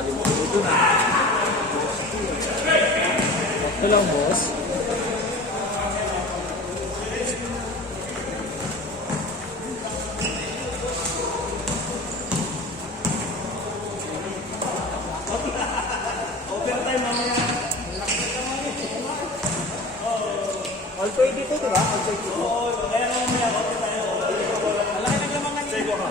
Dali mo ito na. Ito lang, boss. Overtime mamaya. All 22, di ba? All 22. Oo, kaya mamaya overtime. Malaki naglamang kanina. Sige ko.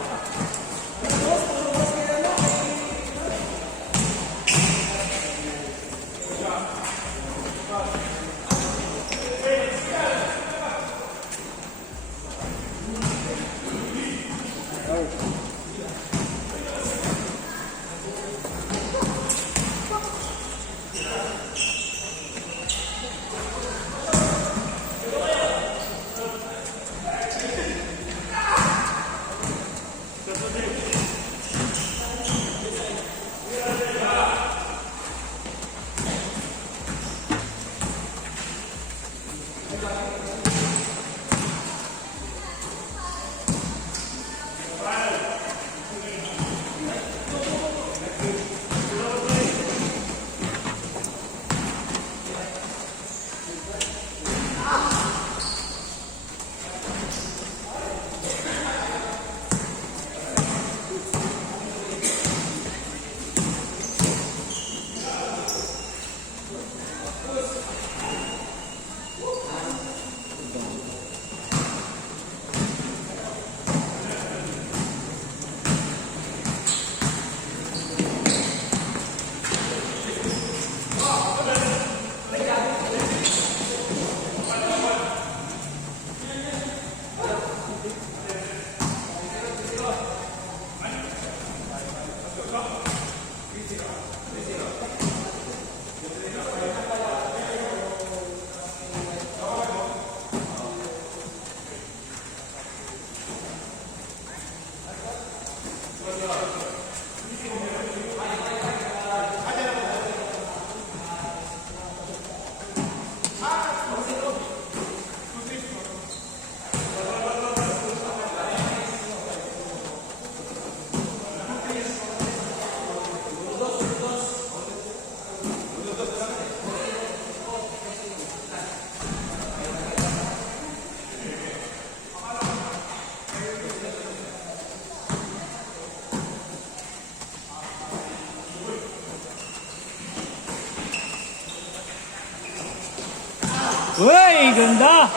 Uy, ganda!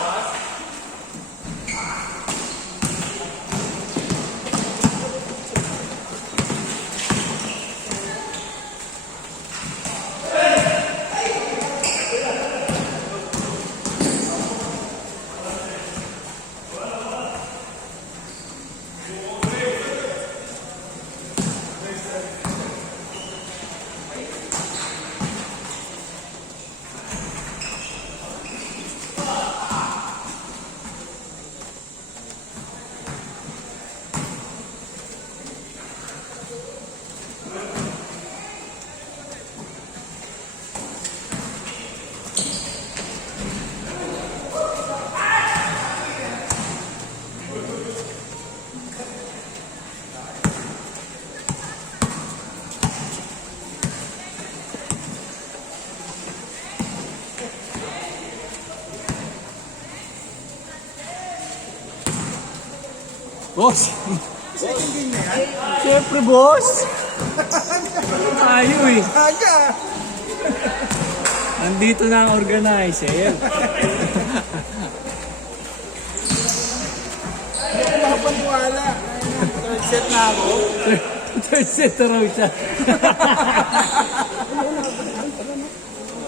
Boss! Second game na yan. Siyempre, boss! Tayo eh. Aga! Nandito na ang organizer. Hindi ko makapaniwala. Third set na ako. Third set na raw siya.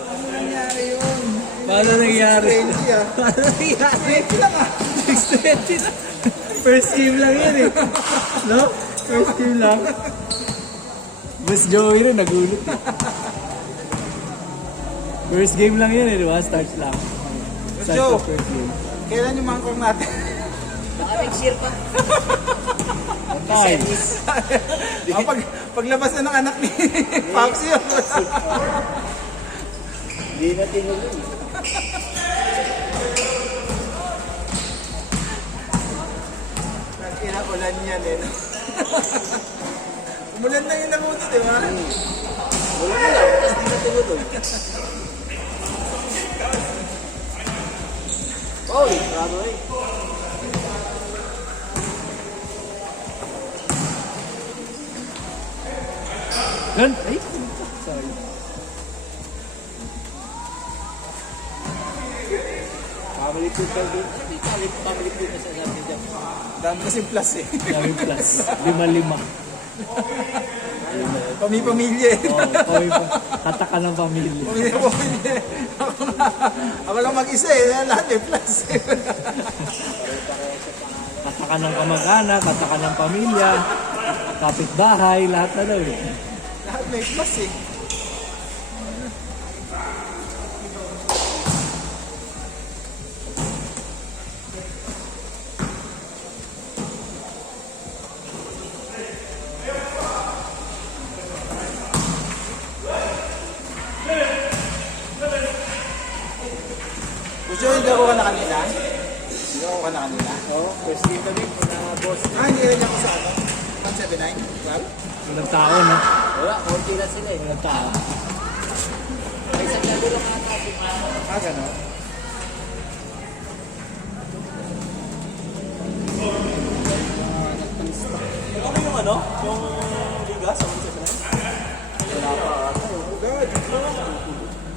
Ano nangyari yun? Paano nangyari? 20 ah. Paano nangyari? 20 lang ah. 620 na. First game lang yan eh. No? First game lang. Mas Joey rin, nagulat eh. First game lang yan eh, di ba? Start lang. Start Joe, sa first game. kailan yung mangkong natin? Baka next year pa. Time. Paglabas na ng anak ni Pops yun. Hindi na tinuloy. Kinaulan yan eh. No? Umulan na yung namuti, di ba? Wala mo lang, tapos di na tumulog. Oy, bravo eh. Gan? Ay, sorry. Family food ka din. Ano yung family food na sasabi dyan? Dami kasing plus eh. Dami plus. 5-5. Pamilya eh. Oo, kami pa. Kataka ng pamilya. Pamilya. Ako lang mag-isa eh. Lahat eh plus eh. Kataka ng kamag-anak, kataka ng pamilya, kapitbahay, lahat na daw eh. Lahat may plus eh. Gusto yung laro ka na kanina? Laro ka na kanina? Oo, first game kami na boss. Hindi rin ako sa ano? 179? Well? Walang tao, no? Wala, konti lang sila eh. Walang tao. May isang laro lang ata. Gano'n? Ano yung ano? Yung liga sa 179? God.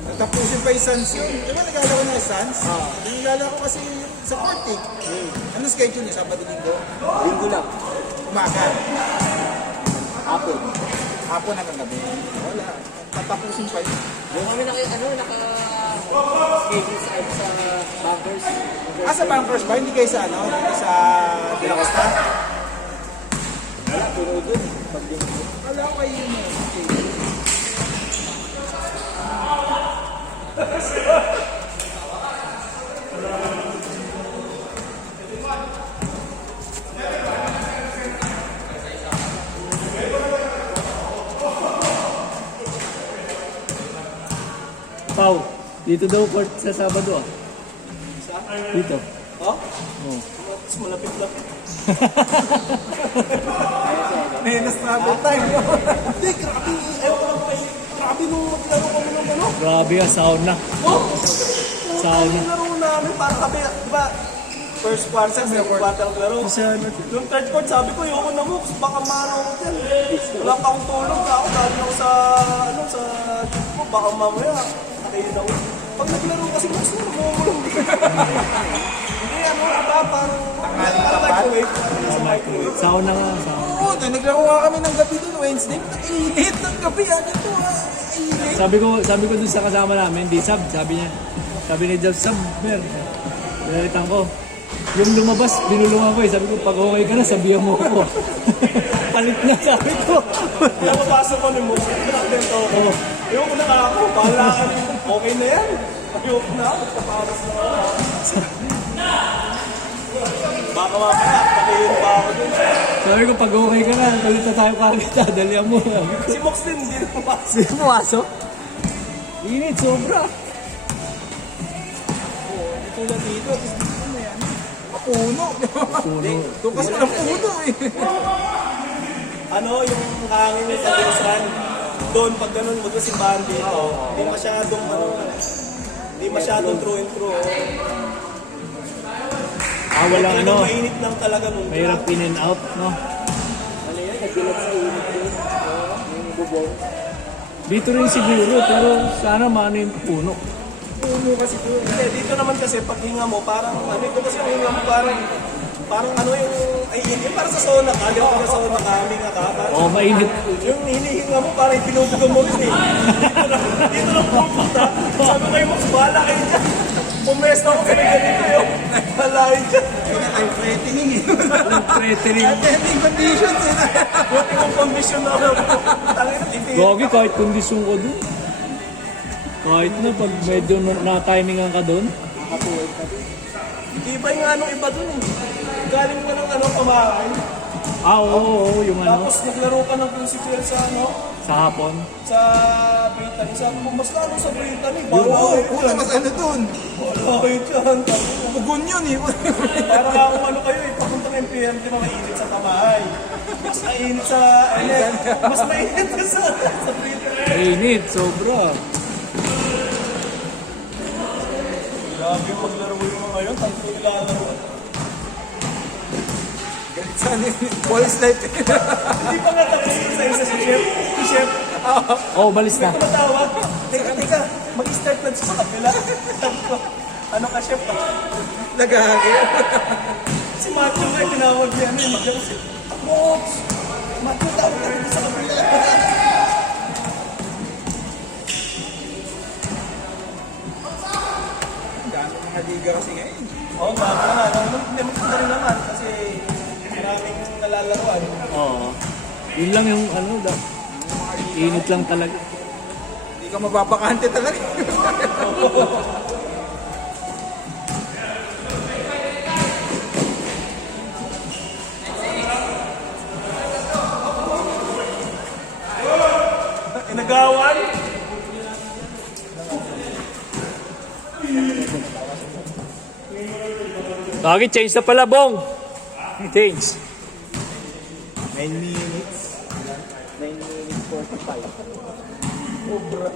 Natapusin pa yung Suns yun. Di ba naglalaro na yung Suns? Yung naglalaro ko kasi yung sa court eh. Anong schedule niya? Sabado linggo? Linggo lang. Umaga. Hapon. Hapon hanggang gabi. Wala. Tatapusin pa yun. Yung kami naka-schedule sa bunkers. Sa Bankers ba? Hindi kayo sa ano? Hindi sa De La Costa? Wala, puno doon. Pag linggo. Wala ko kayo yun eh. Okay. Pau, dito daw court sa Sabado ah. Dito. Oh? Oo. Mas malapit-lapit. Menos travel time. Hindi, grabe. Ayaw ko lang pa eh. Grabe nung maglaro kami ng ano. Grabe ah, sauna. Oh! Sauna. Yung laro namin, parang kami, di ba? First quarter, second quarter ang laro. Yung third quarter, sabi ko, yoko na mo, baka mano ko dyan. Wala pa akong tulog na ako, galing ako sa, ano, sa trip ko, baka mamaya, nakayin ako. Pag naglaro kasi, mas namumulong. Hindi, ano, iba, parang, microwave, nasa microwave. Sauna nga, sauna. Oo, naglaro nga kami ng gabi doon Wednesday. Init ng gabi. Ano ito ah? Init. Sabi ko dun sa kasama namin, di sab, sabi niya. Sabi ni Jeff, sab, mer. Pinalitan ko. Yung lumabas, binulungan ko eh. Sabi ko, pag okay ka na, sabihan mo ako. Palit na, sabi ko. Kaya mapasok ko ni mo, nakatento ako. Ayoko na ako, bahala ka rin. Okay na yan. Ayoko na ako, kaparas na ako. Baka mamaya, pakayin pa ako dun. Sabi ko, pag okay ka na, palit na tayo karita, dalihan mo. Si Mox din, hindi na mapasok. Sino pumasok? Init, sobra. Tulad dito. Ano yan? Mapuno. Puno. Doon kasi walang puno eh. Ano, yung hangin ng Tagusan, doon pag ganun magkasimbahan dito, hindi masyadong ano, hindi masyadong true and true. Walang ano, Talagang mainit lang talaga nung mahirap in and out, no? Ano yan? Nagbilag sa unit yun. Yung bubong. Dito rin siguro, pero sana maano yung puno. Puno kasi doon. Hindi, dito naman kasi pag hinga mo, parang ano, ito kasi yung hinga mo parang ano yung, ay hindi, parang sa sauna ka, di ba parang sa sauna ka, hinga ka, parang Oo, mainit. yung hinihinga mo, parang pinubugan mo rin eh. Dito na pupunta, sabi ko kayo, Max, bahala kayo dyan. Pumesto ako sa ganito yun. Halahin dyan. I'm threatening eh. Threatening. Attending conditions eh. Buti kong kondisyon na ako. Tangin na titigil. Gagi, kahit kondisyon ko dun. Kahit na, pag medyo na-timingan ka dun. Iba yung anong iba dun eh. Galing ka ng ano, pamahay. Oo, yung ano, Tapos naglaro ka ng principal sa ano, sa hapon. sa Brittany. Sabi ko, mas lalo sa Brittany. Oo, Bawa puno mas ano doon. Wala kayo dyan. Pugon yun eh. Parang ako ano kayo eh. Papunta NPM, di ba mainit sa kamay? Mas mainit sa, mas mainit ka sa Twitter. Init, sobra. Grabe yung paglaro yung mga yun, tanto nilalaro. Galit sa anin, boys life. Hindi pa nga tapos ko sa isa si Chef. Si Chef, Oh, balis na. tumatawag. Teka, mag-start na siya sa kapila. Sabi ko, ano ka Chef? Nagahagi. Si Matthew nga tinawag niya, ano yun, maglaro siya. Mox! Matthew, tawag ka dito sa kapila. Ang dami mga liga kasi ngayon. Oo, bago na. Hindi, maganda rin naman kasi maraming nalalaroan. Oo. Yun lang yung ano, init lang talaga. Hindi ka mababakante talaga. Inagawan? Bakit change na pala, Bong? Change. 9 minutes. 9 minutes 45. Obra.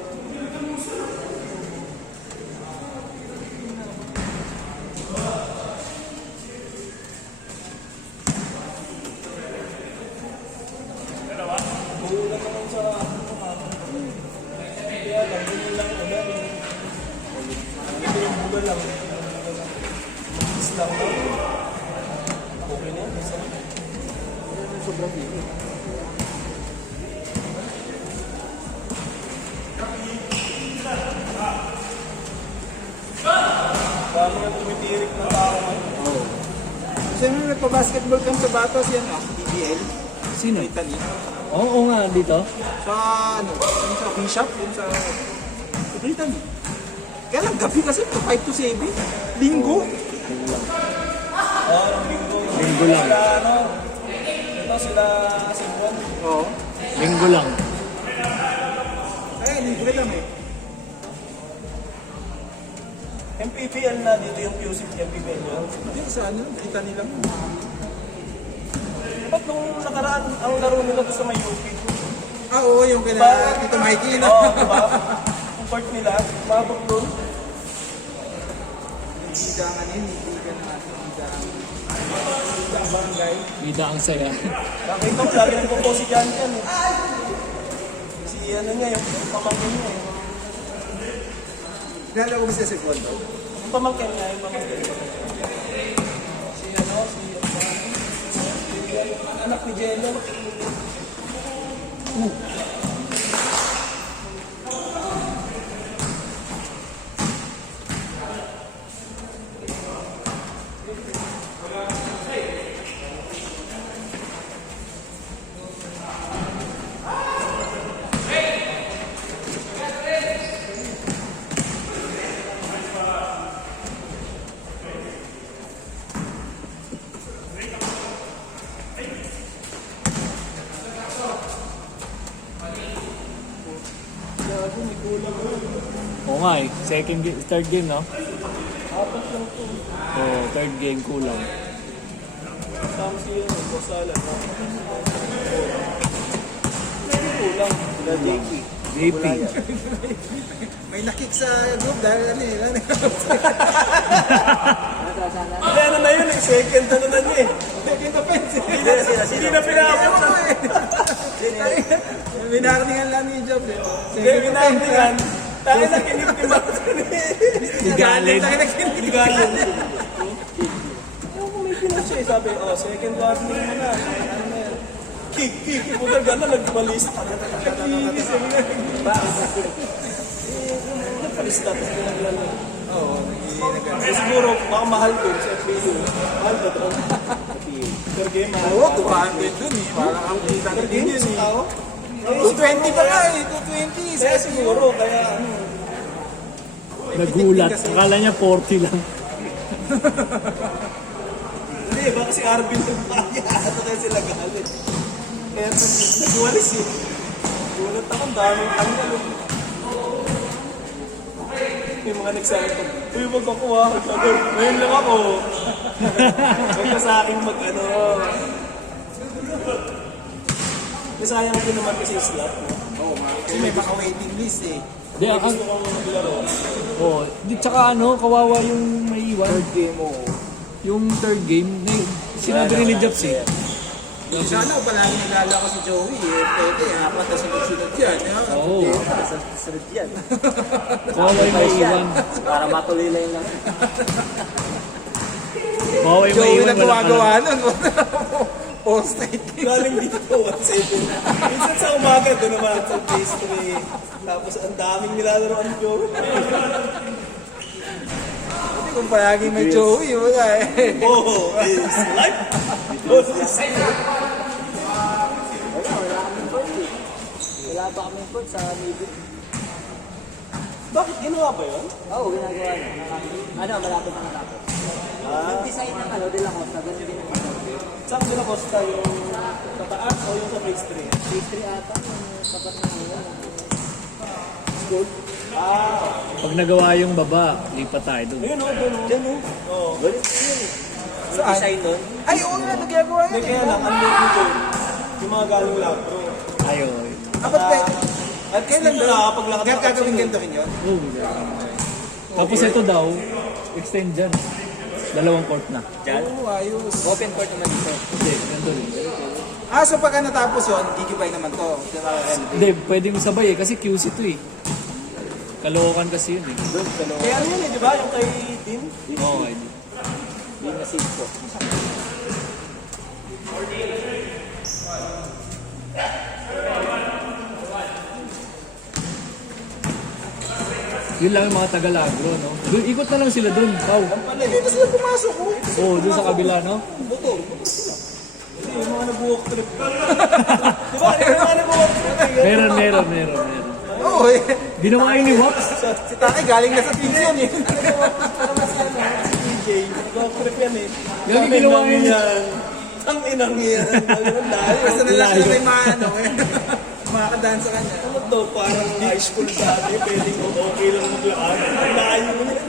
Dami yung tumitirik na tao ngayon. Kasi may nagpa-basketball kang sa Batos yan, BBL. Sino? Italy. Oo nga, dito. Sa ano, yung sa coffee shop, yung sa Italy. Kaya lang gabi kasi 5 to 7. Linggo. Oo, yung linggo. Linggo lang. Sila ano, ito sila Singron. Oo. Linggo lang. Ay, libre lang eh. MPPL na dito yung QC MPPL yun. Hindi sa ano, Italy lang. Ba't nung nakaraan, ang laro nila doon sa may UP? Ah, oo, yung kina Tito Mikey na. Oo, diba? Ang court nila, mabot doon. Hindi ka nga hindi ka na hindi ka barangay. Bida ang saya. Nakita ko, lagi nagpo-post si Jan yan eh. Si ano niya, yung pamangkin niya eh. Nalala ko ba siya si Fondo? Yung pamangkin niya, yung pamangkin niya. Si ano, si anak ni Jello. Oo nga eh. Third game, no? Apat lang to. Oo, third game kulang. Kasama si ano, Bosala. Kulang. Sila JP. JP. May nakik sa group dahil ano eh. Hindi, ano na yun eh. Second ano na niya eh. Second offense eh. Hindi na pinapot na. Minarningan lang ni Job eh. Hindi, ginagalingan. Tayo na kinig ni Martin eh. Igalin. Ligalan. Yung kung may pinas siya, sabi, oh, second warning mo na. Ano na yan? Kick. Puta, gano'n, nagbalis. Nakikinis. Nagpalis na, tapos pinaglalaro. Oo, nagiging Eh, siguro, baka mahal dun sa FBU. Mahal ba ito? Per game, mahal. Oo, 200 dun eh. Parang ang kita Per din game, yun sa eh. tao? 220 pa nga eh, 220. Kaya siguro, kaya ano. Nagulat. Akala niya 40 lang. Hindi, baka si Arvin nagpaya. Ano kaya sila galit? Kaya nagwalis eh. Gulat ako, ang daming tanggal. Yung mga nagsabi ko, uy, wag ako ha. Ngayon lang ako. Huwag ka sa akin mag-ano. Nasayang din naman kasi yung slot. Oo, kasi may baka waiting list eh. Di, ang, Gusto kong maglaro. oh, di, tsaka ano, kawawa yung may iwan. Third game mo. Yung third game, sinabi rin ni Jobs eh. Sana palagi naglalako si Joey eh. Pwede, apat na sunod-sunod yan. Oo, Sunod yan. kawawa yung may iwan. Para matuloy lang lang. Kawawa yung may Joey iwan, na walang gumagawa alam. nun. All-state game. Galing dito, 1-7. Minsan sa umaga, doon naman sa phase 3. Tapos ang daming nilalaro ang Joey. Hindi kung palagi may Joey, wala eh. Oh, is life. Oh, is Wala pa kami court sa Navy. Bakit ginawa ba yun? Oo, ginagawa na. Ano, malapit na malapit. Yung design ng ano, De La Costa, ganun din ang Saan sila Costa yung sa taas o yung sa phase 3? pastry ata, yung sapat na ano. School? Ah, Pag nagawa yung baba, lipat tayo dun. ayun o, doon o. Diyan o. Oo. Galit yun eh. Yung Saan? design nun. Ay, oo nga, nagagawa Hindi, yun. kaya lang, ang late nito, yung mga galing lang, bro. Ayo. Apat pa. At Kailan dito ba? nakakapaglakad Kaya sa gagawin Kapsay. ganito rin yun? Tapos ito daw, extend dyan. Dalawang court na. Diyan. Oo, ayos. Open court naman dito. Hindi, ganito rin. Ah, so pagka natapos yun, gigibay naman to. Diba, Hindi, pwedeng sabay eh, kasi QC to eh. Kalookan kasi yun eh. Doon, dalawa. Kaya ano yun eh, di ba? Yung kay Dean? Oo, okay. Yung nasid ko. Yun lang yung mga Tagalagro, no? Doon, ikot na lang sila doon. Pau. Pala, dito sila pumasok oh. Oo, doon sa kabila, no? Motor. Hindi, yung mga nag-walk trip. Di ba? Yung mga nag-walk trip. eh. Meron. Oo eh. Ginawa yun ni Wax. Si Taki galing na sa team yun eh. DJ, nag-walk trip yan eh. Gagi ginawa yun. Ang inang yan. Ang layo. Basta na lang sila may maano eh. Makakadaan sa kanya. Ano to? Parang high school dati. Pwedeng okay lang maglakad. Ang layo mo yan.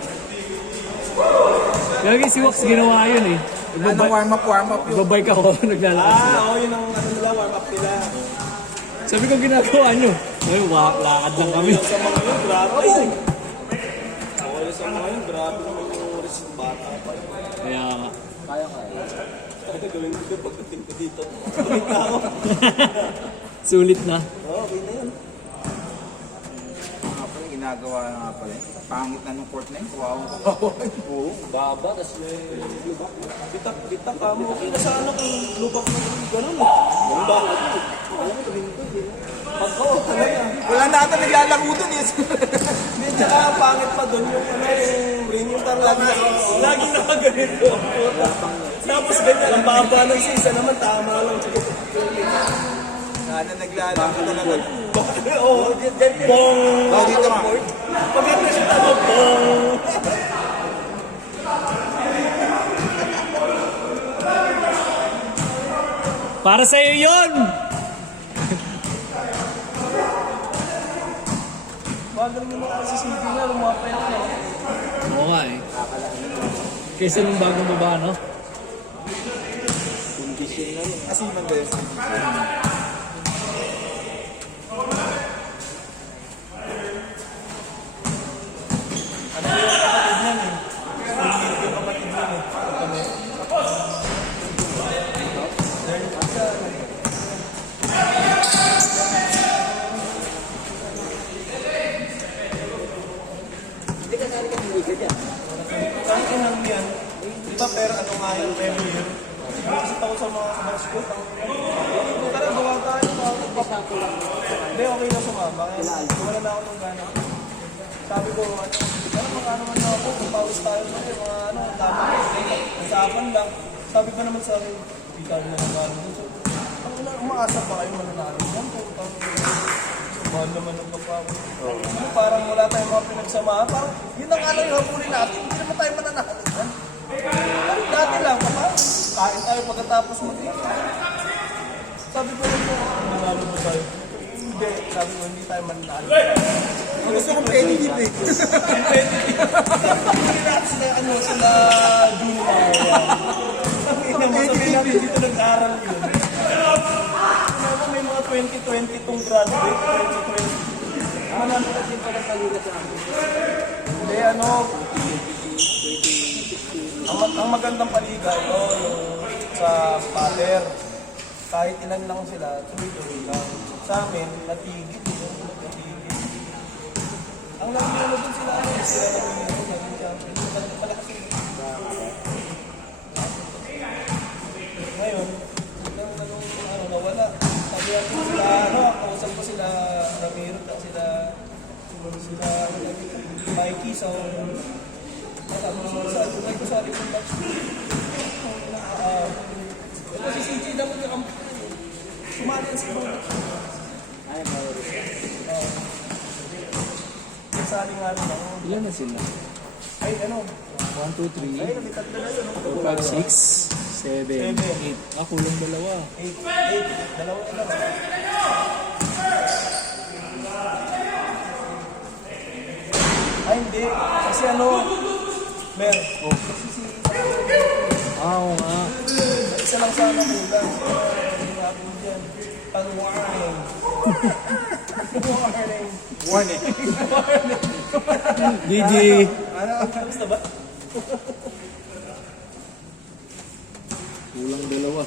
Gagi si Wax ginawa yun eh. Ano, warm up yun. Nagbabike ako, naglalakad sila. Oo, yun ang ano nila, warm up nila. Sabi ko ginagawa nyo. Ay, lakad lang kami. Sa mga yun, grabe. Okay sa mga yun, grabe naman yung risk bata pa. Kaya nga. Kaya. Kaya gawin ko pagdating ko dito. Tumit na ako. Sulit na. Oo, okay na yun. Nga pala, ginagawa na nga pala. Pangit na nung court na yun. Wow. Oo, baba, tas lubak. Bitak ka mo. Okay na sana kung lubak na gano'n eh. Ang bakit? Alam mo, tumingkod eh. Pag oo, talaga. Wala na ata naglalaro dun eh. Hindi, tsaka pangit pa doon yung ano, yung ring, yung tarlag na laging nakaganito. Tapos ganyan, ang baba ng sisa naman, tama lang. Sana naglalaro talaga. Oo, dyan. Bong! Oh, dito nga. Pag ito siya tama, bong! Para sa'yo yun! Bagal mo mga si CP na, lumapay ako na. Oo nga eh. Kaysa nung bagong baba, no? Condition na yun. Asiman ba yun? Ano yung kapatid niyan eh? Yung kapatid niyan eh. Kami. Hindi ka narinig ang liga dyan. Kahit inang yan, di ba pero ano nga yung every year? Visit ako sa mga match ko. Tara, gawa tayo. Pasako lang. Hindi, okay na sumama. Wala na ako ng gana. Sabi ko, ano, magkano man na ako, pagpawis tayo na yung mga ano, tama na, usapan lang. Sabi ko naman sa akin, hindi tayo na nanalo. So, umaasa pa kayo mananalo. Yan po, mahal naman ng pagpawis. Ano, parang wala tayong mga pinagsamahan. Parang, yun ang ano yung hapulin natin, hindi naman tayo mananalo. Parang dati lang, kain tayo pagkatapos mag-iit. Sabi ko rin po, nanalo mo tayo. Hindi, sabi ko, hindi tayo manlalo. Ang gusto kong competitive eh. Hindi natin sila, sila junior. Yan. Sabihin naman, sabihin natin dito nag-aaral yun. Kaya may mga 2020 tong graduate, 2020. Manalo ka din pala sa liga sa amin. Hindi, ang magandang paliga, yung sa pader. Kahit ilan lang sila, tuloy-tuloy lang. Sa amin, natigil. Ang nangyayalo dun sila, sila naging champion. Malakas yun. Ngayon, nawala. Sabi natin sila, kausap ko sila Ramiro, sila Mikey, so sabi ko sa ating batch. Kasi si CJ dapat yung sumali ang siguro. Ay, mawari. Sali nga rin ako. Ilan na sila? Ay, 1, 2, 3, Ay, nabitat na na. 5, 6, 7, 8. Ah, kulang dalawa. 8. Dalawa na lang. Ay, hindi. Kasi Mer. Oh. Ah, oo nga. Isa lang sana kulang. Hindi natin dyan. Pang-warning. Warning. GG. Basta ba? Kulang dalawa.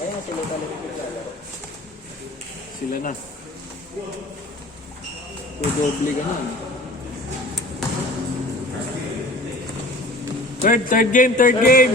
Ayun, sila talaga. Sila na. Doble ka na. Third game.